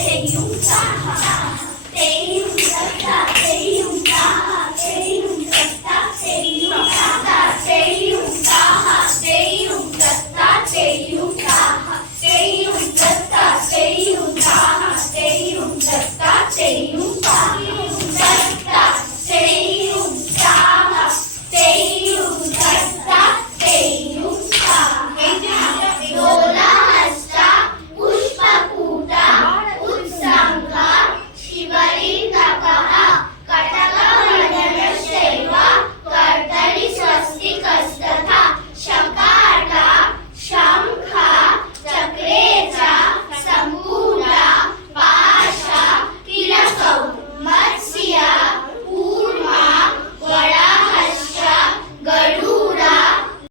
செய்யும் தாஹா செய்யும் தத்தா செய்யும் தாஹா செய்யும் தத்தா செய்யும் தாஹா செய்யும் தாஹா செய்யும் தத்தா செய்யும் தாஹா செய்யும் தத்தா செய்யும் தாஹா செய்யும் தத்தா செய்யும் தாஹா